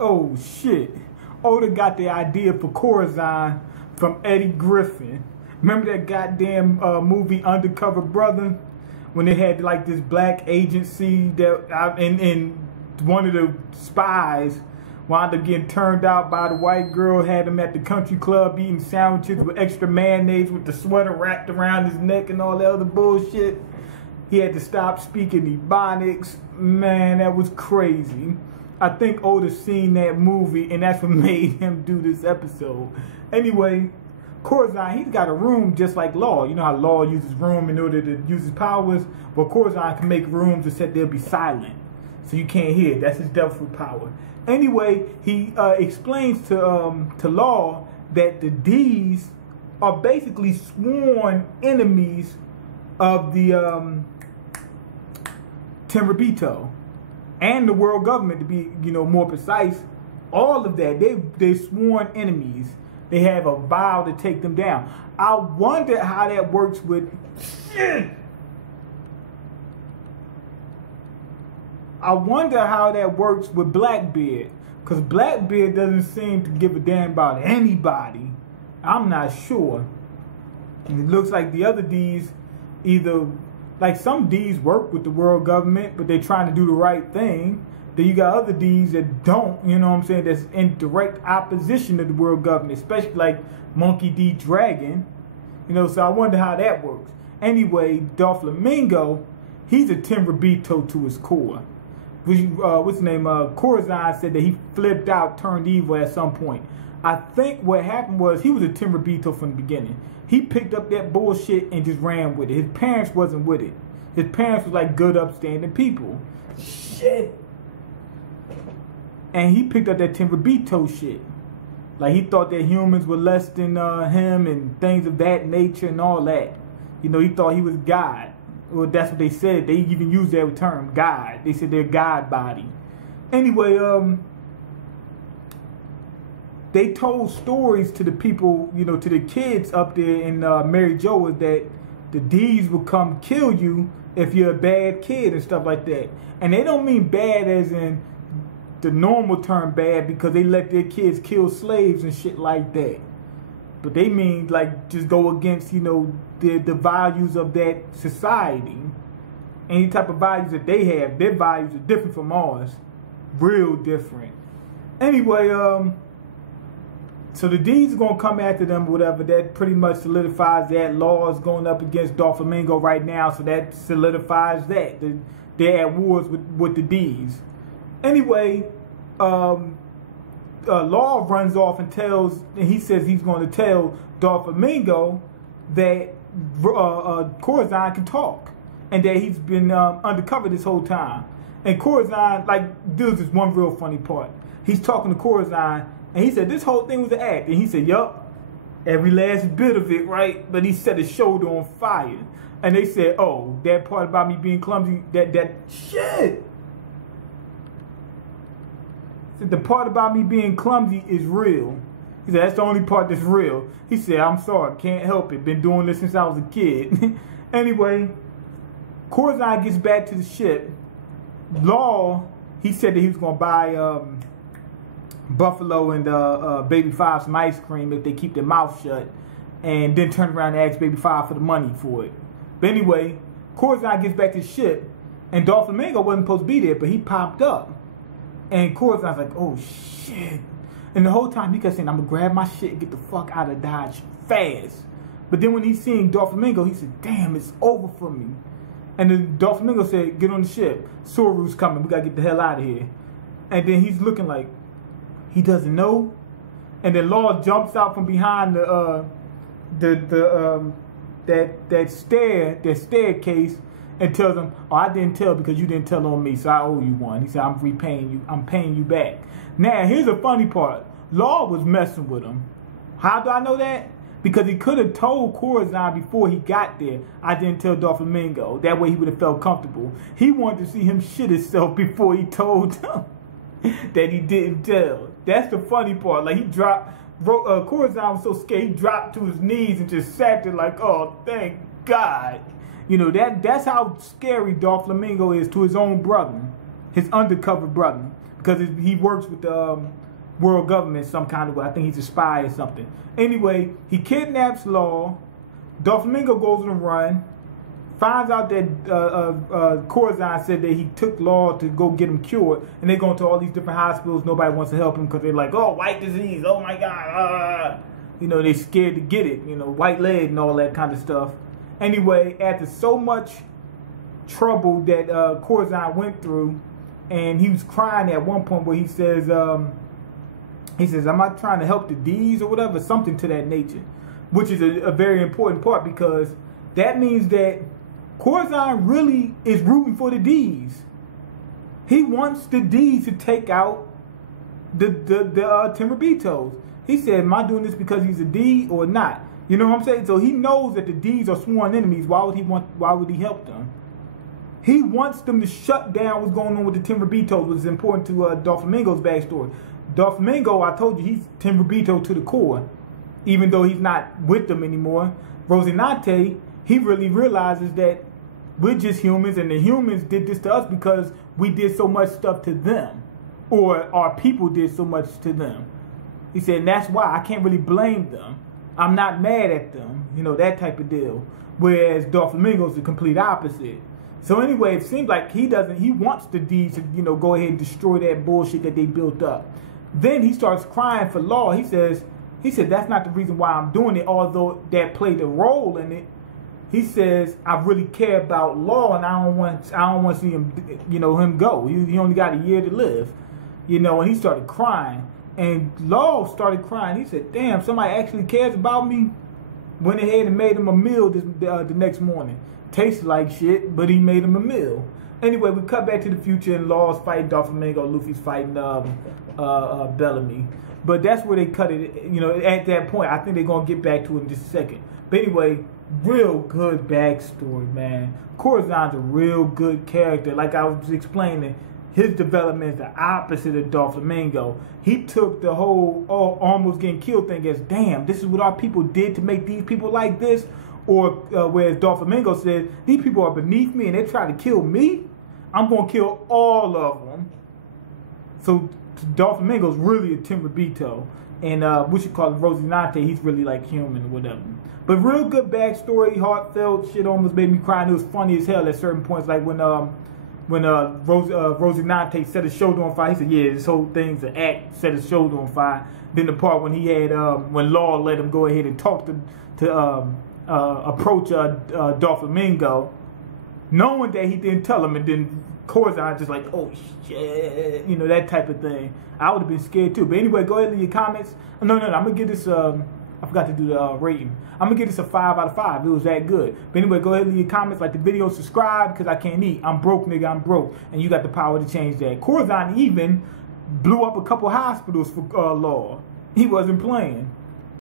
Oh shit. Oda got the idea for Corazon from Eddie Griffin. Remember that goddamn movie Undercover Brother? When they had like this black agency that and one of the spies wound up getting turned out by the white girl, had him at the country club eating sandwiches with extra mayonnaise with the sweater wrapped around his neck and all that other bullshit. He had to stop speaking Ebonics. Man, that was crazy. I think Oda seen that movie and that's what made him do this episode. Anyway, Corazon, he's got a room just like Law. You know how Law uses room in order to use his powers? But Corazon can make rooms except they'll be silent. So you can't hear. That's his devil fruit power. Anyway, he explains to Law that the D's are basically sworn enemies of the Tenryubito and the world government, to be more precise. All of that, they're sworn enemies. They have a vow to take them down. I wonder how that works with Blackbeard. Because Blackbeard doesn't seem to give a damn about anybody. I'm not sure. And it looks like the other D's either, like some D's work with the world government, but they're trying to do the right thing. Then you got other D's that don't, you know what I'm saying, that's in direct opposition to the world government, especially like Monkey D. Dragon. So I wonder how that works. Anyway, Doflamingo, he's a Tenryubito to his core. What's his name? Corazon said that he flipped out, turned evil at some point. I think what happened was he was a Tenryubito from the beginning. He picked up that bullshit and just ran with it. His parents wasn't with it. His parents was like good, upstanding people. Shit. And he picked up that Tenryubito shit. Like he thought that humans were less than him and things of that nature and all that. He thought he was God. Well, that's what they said. They even used that term, God. They said they're God body. Anyway, they told stories to the people, to the kids up there in Mary Jo, that the D's will come kill you if you're a bad kid and stuff like that. And they don't mean bad as in the normal term bad because they let their kids kill slaves and shit like that. But they mean like just go against, the values of that society. Any type of values that they have, their values are different from ours. Real different. Anyway, so the D's are going to come after them or whatever. That pretty much solidifies that. Law is going up against Doflamingo right now, so that solidifies that. They're at wars with the D's. Anyway, Law runs off and he says he's going to tell Doflamingo that Corazon can talk and that he's been undercover this whole time. And Corazon, there's this one real funny part. He's talking to Corazon and he said this whole thing was an act. And he said, yup, every last bit of it, right? But he set his shoulder on fire. And they said, oh, that part about me being clumsy, that shit. The part about me being clumsy is real. He said, that's the only part that's real. He said, I'm sorry, can't help it. Been doing this since I was a kid. Anyway, Corazon gets back to the ship. Law, he said that he was going to buy Buffalo and Baby Five some ice cream if they keep their mouth shut. And then turn around and ask Baby Five for the money for it. But anyway, Corazon gets back to the ship. And Doflamingo wasn't supposed to be there, but he popped up. And Corazon's like, oh shit. And the whole time he kept saying, I'm going to grab my shit and get the fuck out of Dodge fast. But then when he seen Doflamingo, he said, damn, it's over for me. And then Doflamingo said, get on the ship. Soru's coming. We got to get the hell out of here. And then he's looking like he doesn't know. And then Law jumps out from behind that staircase and tells him, oh, I didn't tell because you didn't tell on me, so I owe you one. He said, I'm repaying you. I'm paying you back. Now, here's the funny part. Law was messing with him. How do I know that? Because he could have told Corazon before he got there, I didn't tell Doflamingo. That way he would have felt comfortable. He wanted to see him shit himself before he told him that he didn't tell. That's the funny part. Like, he dropped, Corazon was so scared, he dropped to his knees and just sat there like, oh, thank God. That's how scary Doflamingo is to his own brother, his undercover brother. because he works with the world government some kind of way. I think he's a spy or something. Anyway, he kidnaps Law. Doflamingo goes on a run. Finds out that Corazon said that he took Law to go get him cured, and they're going to all these different hospitals. Nobody wants to help him because they're like, oh, white disease, oh my God, you know, they're scared to get it, you know, white leg and all that kind of stuff. Anyway, after so much trouble that Corazon went through, and he was crying at one point where he says, I'm not trying to help the D's or whatever, something to that nature, which is a very important part, because that means that Corazon really is rooting for the D's. He wants the D's to take out the Timberbitos. He said, am I doing this because he's a D or not? You know what I'm saying? So he knows that the D's are sworn enemies. Why would he help them? He wants them to shut down what's going on with the Timberbitos, which is important to Doflamingo's backstory. Doflamingo, I told you, he's Timberbito to the core, even though he's not with them anymore. Rocinante, he really realizes that we're just humans, and the humans did this to us because we did so much stuff to them, or our people did so much to them. He said, and that's why I can't really blame them. I'm not mad at them, you know, that type of deal. Whereas Doflamingo's the complete opposite. So anyway, it seems like he wants the D's to, you know, go ahead and destroy that bullshit that they built up. Then he starts crying for Law. He said, that's not the reason why I'm doing it, although that played a role in it. He says, I really care about Law, and I don't want to see him, you know, him go. He only got a year to live, you know. And he started crying, and Law started crying. He said, damn, somebody actually cares about me. Went ahead and made him a meal the next morning. Tastes like shit, but he made him a meal. Anyway, we cut back to the future, and Law's fighting Doflamingo, Luffy's fighting Bellamy. But that's where they cut it, you know, at that point. I think they're going to get back to it in just a second. But anyway, real good backstory, man. Corazon's a real good character. Like I was explaining, his development is the opposite of Doflamingo. He took the whole almost getting killed thing as, damn, this is what our people did to make these people like this. Or whereas Doflamingo says, these people are beneath me and they try to kill me, I'm going to kill all of them. So Doflamingo's really a Timberbito. And we should call him Rocinante. He's really like human or whatever. But real good backstory, heartfelt. Shit almost made me cry. And it was funny as hell at certain points. Like when Rocinante set his shoulder on fire. He said, yeah, this whole thing's an act. Set his shoulder on fire. Then the part when he had, when Law let him go ahead and talk to approach Doflamingo, knowing that he didn't tell him, and then Corazon just like, oh shit, you know, that type of thing. I would have been scared too. But anyway, go ahead and leave your comments. No, I'm gonna give this. I forgot to do the rating. I'm gonna give this a 5 out of 5. It was that good. But anyway, go ahead and leave your comments, like the video, subscribe, because I can't eat. I'm broke, nigga. I'm broke, and you got the power to change that. Corazon even blew up a couple hospitals for Law. He wasn't playing.